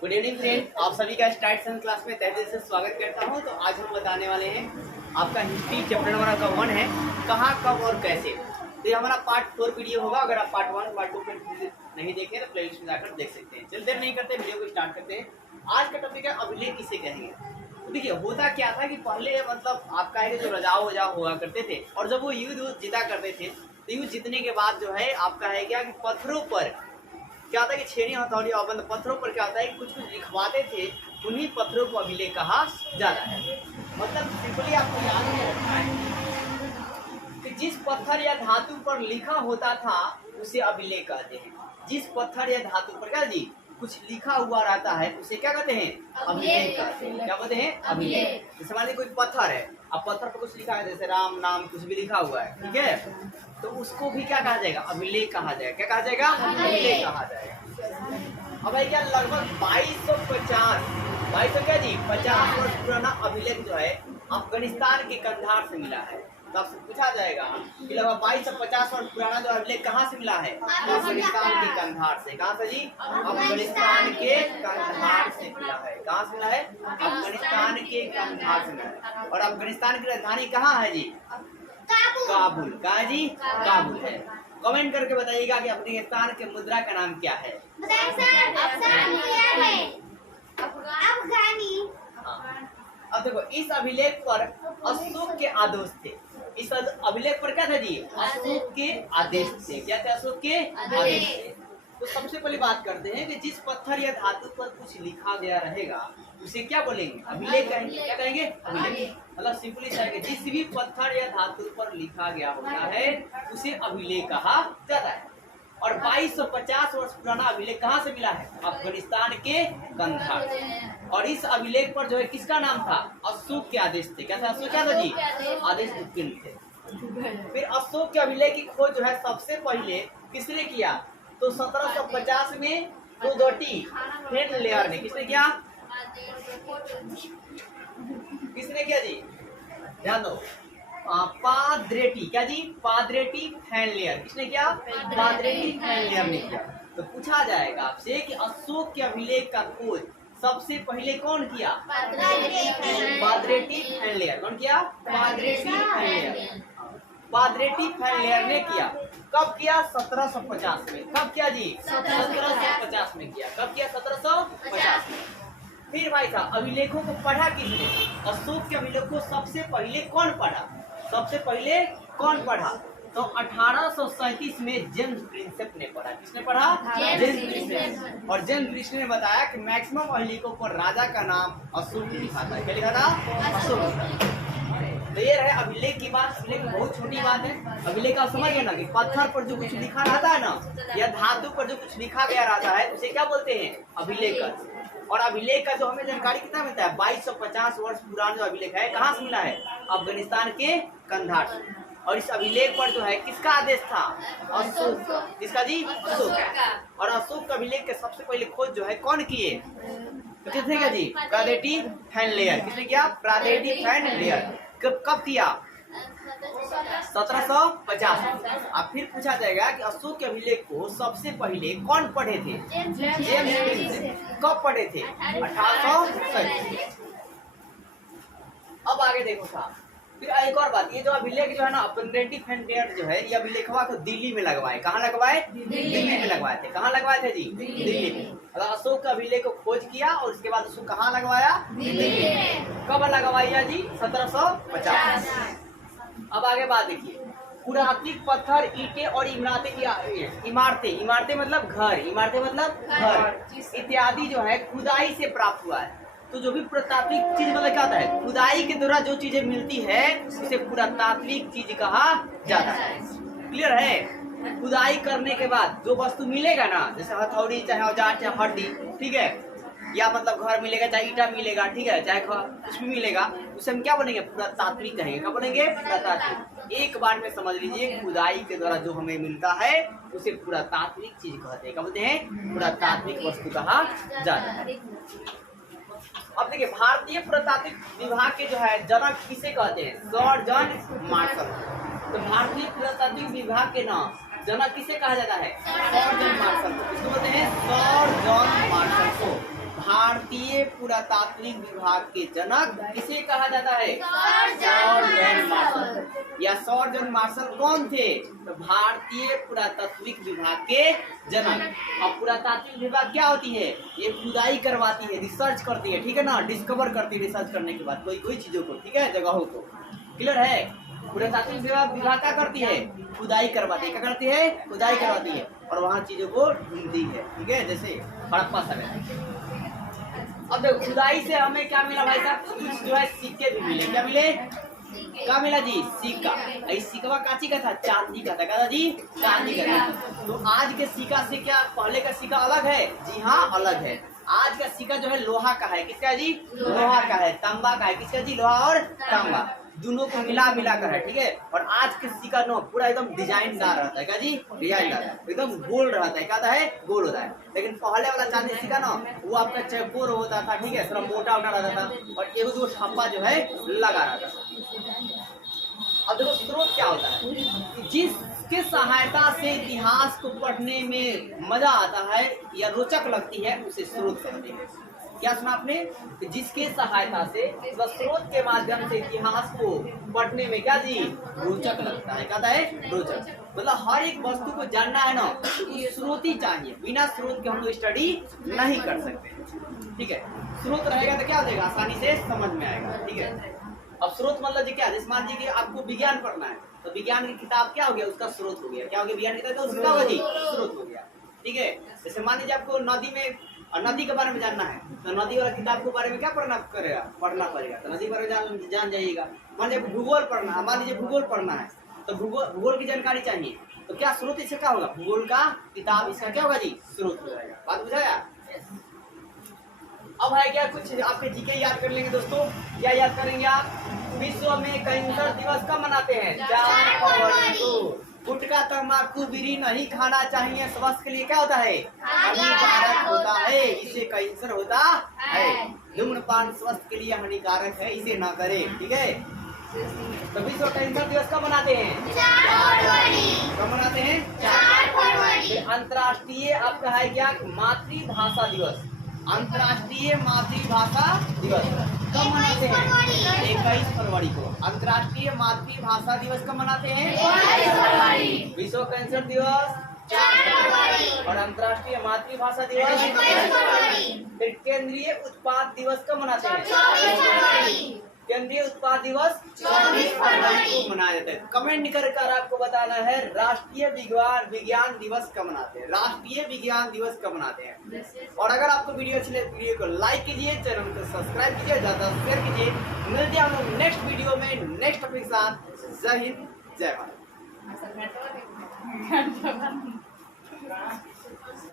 Good evening friend, आप सभी का स्टार्ट सन क्लास में तहे दिल से स्वागत करता हूं। तो आज हम बताने वाले हैं आपका हिस्ट्री चैप्टर नंबर आपका 1 है, कहाँ कब और कैसे। तो ये हमारा पार्ट 4 वीडियो होगा। अगर आप पार्ट 1 पार्ट 2 नहीं देखे तो प्लेलिस्ट में जाकर देख सकते हैं। चल देर नहीं करते, वीडियो को स्टार्ट करते हैं। आज का टॉपिक है अभिलेख किसे कहेंगे। तो देखिए होता क्या था कि पहले मतलब आपका है जो रजाओ वजाओ हुआ करते थे, और जब वो युद्ध जीता करते थे तो युद्ध जीतने के बाद जो है आपका है क्या कि पत्थरों पर क्या होता है कि छेनी हथौड़ी और मतलब पत्थरों पर क्या होता है कि कुछ कुछ लिखवाते थे, उन्हीं पत्थरों को अभिलेख कहा जाता है। मतलब सिंपली आपको याद है कि जिस पत्थर या धातु पर लिखा होता था उसे अभिलेख कहते हैं। जिस पत्थर या धातु पर क्या जी कुछ लिखा हुआ रहता है उसे क्या कहते हैं, अभिलेख कहते हैं। क्या कहते हैं, अभिलेख। जैसे मान लीजिए कोई पत्थर है, अब पत्थर पर कुछ लिखा है, जैसे राम नाम कुछ भी लिखा हुआ है, ठीक है, तो उसको भी क्या कहा जाएगा, अभिलेख कहा जाएगा। क्या कहा जाएगा, अभिलेख कहा जाएगा। अब क्या लगभग 2250 क्या जी 50 वर्ष पुराना अभिलेख जो है अफगानिस्तान के कंधार से मिला है। तो आपसे पूछा जाएगा कि लगभग 2250 वर्ष पुराना जो अभिलेख कहाँ से मिला है, अफगानिस्तान के कंधार से। कहाँ से जी, अफगानिस्तान के कंधार से मिला है। कहाँ से मिला है, अफगानिस्तान के कंधार से मिला है। और अफगानिस्तान की राजधानी कहाँ है जी, काबुल। कहाँ जी, काबुल है। कमेंट करके बताइएगा कि अफगानिस्तान के मुद्रा का नाम क्या है। अब देखो इस अभिलेख पर अशोक के आदेश थे। इस अभिलेख पर क्या था जी, अशोक के आदेश थे। क्या थे, अशोक के आदेश थे। तो सबसे पहले बात करते हैं कि जिस पत्थर या धातु पर कुछ लिखा गया रहेगा उसे क्या बोलेंगे, अभिलेख कहेंगे। क्या कहेंगे, अभिलेख। मतलब सिंपली कहेंगे जिस भी पत्थर या धातु पर लिखा गया होता है उसे अभिलेख कहा जाता है। और 2250 वर्ष पुराना अभिलेख कहाँ से मिला है, अफगानिस्तान के कंधार से। और इस अभिलेख पर जो है किसका नाम था, अशोक के आदेश थे। क्या था, अशोक क्या था जी, आदेश उत्कीर्ण थे। फिर अशोक के अभिलेख की खोज जो है सबसे पहले किसने किया, तो 1750 में रोदोटी फेनलेयर ने। किसने किया, किसने किया जी, ध्यान दो, पाद्रेटी। क्या जी, पाद्रेटी फेनलेयर। किसने किया, पाद्रेटी फेनलेयर ने किया। तो पूछा जाएगा आपसे कि अशोक के अभिलेख का खोज सबसे पहले कौन किया, पाद्रेटी फेनलेयर। कौन किया, पाद्रेटी फेनलेयर। पाद्रेटी फेनलेयर ने किया। कब किया, 1750 में। कब किया जी, 1750 में किया। कब किया, 1750 में। फिर भाई साहब अभिलेखों को पढ़ा किसने, अशोक के अभिलेख को सबसे पहले कौन पढ़ा, सबसे पहले कौन पढ़ा, तो 1837 में जेम्स प्रिंसेप ने पढ़ा। किसने पढ़ा, जेम्स प्रिंसेप। और जेम्स प्रिंसेप ने बताया कि मैक्सिमम अभिलेखों पर राजा का नाम अशोक लिखा था। क्या लिखा था, अशोक। तो ये रहे अभिलेख की बात। अभिलेख बहुत छोटी बात है। अभिलेख आप समझ गए ना कि पत्थर पर जो कुछ लिखा रहता है ना, या धातु पर जो कुछ लिखा गया रहता है उसे क्या बोलते हैं, अभिलेख। और अभिलेख का जो हमें जानकारी कितना मिलता है, 2250 वर्ष पुराना जो अभिलेख है कहाँ से मिला है, अफगानिस्तान के कंधार से। और इस अभिलेख पर जो है किसका आदेश था, अशोक। किसका जी, अशोक का। और अशोक के अभिलेख के सबसे पहले खोज जो है कौन किए, तो किसने किया जी, प्रादेटी फेनलेयर। किसने किया, प्रादेटी फेनलेयर। कब किया, 1750। अब फिर पूछा जाएगा कि अशोक के अभिलेख को सबसे पहले कौन पढ़े थे, जेम्स प्रिंसेप। कब पढ़े थे, 1837। अब आगे देखो साहब, फिर एक और बात, ये जो अभिलेख जो है ना पाद्रेटी फेनलेयर जो है, ये अभिलेखवा को दिल्ली में लगवाए। कहाँ लगवाए, दिल्ली में लगवाए थे। कहाँ लगवाए थे जी, दिल्ली में। अशोक के अभिलेख को खोज किया और उसके बाद उसको कहाँ लगवाया, दिल्ली में। कब लगवाया जी, 1750। अब आगे बात देखिए, पुरातनिक पत्थर, ईंटें और इमारतें मतलब घर, इमारतें मतलब घर इत्यादि जो है खुदाई से प्राप्त हुआ है। तो जो भी पुरातात्विक चीज मतलब क्या होता है, खुदाई के द्वारा जो चीजें मिलती है उसे पुरातात्विक चीज कहा जाता है। क्लियर है, खुदाई करने के बाद जो वस्तु मिलेगा ना, जैसे हथौड़ी, चाहे औजार, चाहे हड्डी, ठीक है, या मतलब घर मिलेगा, चाहे ईटा मिलेगा, ठीक है, चाहे कुछ भी मिलेगा, उसे हम क्या बोलेंगे, पुरातात्विक कहेंगे। क्या बोलेंगे, पुरातात्विक। एक बार में समझ लीजिए, खुदाई के द्वारा जो हमें मिलता है उसे पुरातात्विक चीज कहते हैं। क्या बोलते हैं, पुरातात्विक वस्तु कहा जाता है। अब देखिए भारतीय पुरातात्विक विभाग के जो है जनक किसे कहते हैं, सर जॉन मार्शल। तो भारतीय पुरातात्विक विभाग के नाम जनक किसे कहा जाता है, सर जॉन मार्शल को। किसको बोलते हैं, सर जॉन मार्शल को। भारतीय पुरातात्विक विभाग के जनक किसे कहा जाता है? Sir John Marshall. या सर जॉन मार्शल कौन थे? तो भारतीय पुरातात्विक विभाग के जनक। और पुरातात्विक विभाग क्या होती है? ये खुदाई करवाती है, रिसर्च करती है, ठीक है ना, डिस्कवर करती है रिसर्च करने के बाद कोई चीजों को, ठीक है, जगहों को। क्लियर है? पुरातात्विक विभाग क्या करती है? खुदाई करवाती है। क्या करती है? खुदाई करवाती है और वहाँ चीजों को ढूंढती है, ठीक है, जैसे हड़प्पा समय। अब देखो खुदाई से हमें क्या मिला भाई साहब? कुछ जो है सिक्के भी मिले। क्या मिले? क्या मिला जी? सिक्का। इस सिक्का काची का था? चांदी का था। क्या था जी? चांदी का था। तो आज के सिक्का से क्या पहले का सिक्का अलग है? जी हाँ, अलग है। आज का सिक्का जो है लोहा का है। किसका जी? लोहा का है। तांबा का है। किसका जी? लोहा और तांबा दोनों को मिला कर है, ठीक है। और आज के सिक्का नो पूरा एकदम डिजाइनदार रहता है। क्या जी? डिजाइनदार, एकदम गोल रहता है। क्या होता है? गोल होता है। लेकिन पहले वाला चांदी सिक्का ना वो आपका चौकोर होता था, ठीक है, थोड़ा मोटा रहता था और एक दो छापा जो है लगा रहता था। अब देखो स्रोत क्या होता है? जिसके सहायता से इतिहास को पढ़ने में मजा आता है या रोचक लगती है उसे स्रोत कहते हैं। क्या सुना आपने? जिसके सहायता से स्रोत के माध्यम से इतिहास को पढ़ने में क्या जी? रोचक लगता है। कहता है रोचक, मतलब हर एक वस्तु को जानना है ना तो स्रोत ही चाहिए। बिना स्रोत के हम लोग स्टडी नहीं कर सकते, ठीक है। स्रोत रहेगा तो क्या हो जाएगा? आसानी से समझ में आएगा, ठीक है। अब स्रोत मतलब जी क्या? जैसे मान लीजिए कि आपको विज्ञान पढ़ना है तो विज्ञान की किताब क्या हो गया? उसका स्रोत हो गया। क्या हो गया? विज्ञान की किताब उसका होगा जी स्रोत हो गया, ठीक है। जैसे मान लीजिए आपको नदी के बारे में जानना है तो नदी वाला किताब के बारे में क्या पढ़ना पड़ेगा तो नदी के बारे में जान जाइएगा। मान लीजिए भूगोल पढ़ना है, मान लीजिए भूगोल पढ़ना है तो भूगोल की जानकारी चाहिए तो क्या स्रोत इसका क्या होगा? भूगोल का किताब इसका क्या होगा जी? स्रोत हो जाएगा। बात बुझाया? अब है क्या कुछ आपके जीके याद कर लेंगे दोस्तों। क्या याद करेंगे आप? विश्व में कैंसर दिवस कब मनाते हैं? 4 फरवरी को। गुटखा तंबाकू बीड़ी नहीं खाना चाहिए, स्वास्थ्य के लिए क्या होता है? हानिकारक होता है, इससे कैंसर होता है। धूम्रपान स्वास्थ्य के लिए हानिकारक है, इसे ना करें, ठीक है। तो विश्व कैंसर दिवस कब मनाते हैं? 4 फरवरी। कब मनाते हैं? 4 फरवरी। अंतर्राष्ट्रीय आपका है क्या? मातृभाषा दिवस। अंतर्राष्ट्रीय मातृभाषा दिवस कब मनाते हैं? 21 फरवरी को। अंतर्राष्ट्रीय मातृभाषा दिवस कब मनाते हैं? 21 फरवरी। विश्व कैंसर दिवस 4 फरवरी। और अंतर्राष्ट्रीय मातृभाषा दिवस 21 फरवरी। फिर केंद्रीय उत्पाद दिवस कब मनाते हैं? 24 फरवरी। केंद्रीय उत्पाद दिवस 24 फरवरी को मनाया जाता है। कमेंट कर आपको बताना है राष्ट्रीय विज्ञान दिवस कब मनाते हैं? राष्ट्रीय विज्ञान दिवस कब मनाते हैं? और अगर आपको वीडियो अच्छी लगे वीडियो को लाइक कीजिए, चैनल को सब्सक्राइब कीजिए, ज्यादा शेयर कीजिए। मिलते हैं हम लोग नेक्स्ट वीडियो में नेक्स्ट टॉपिक के साथ। जय हिंद, जय भारत।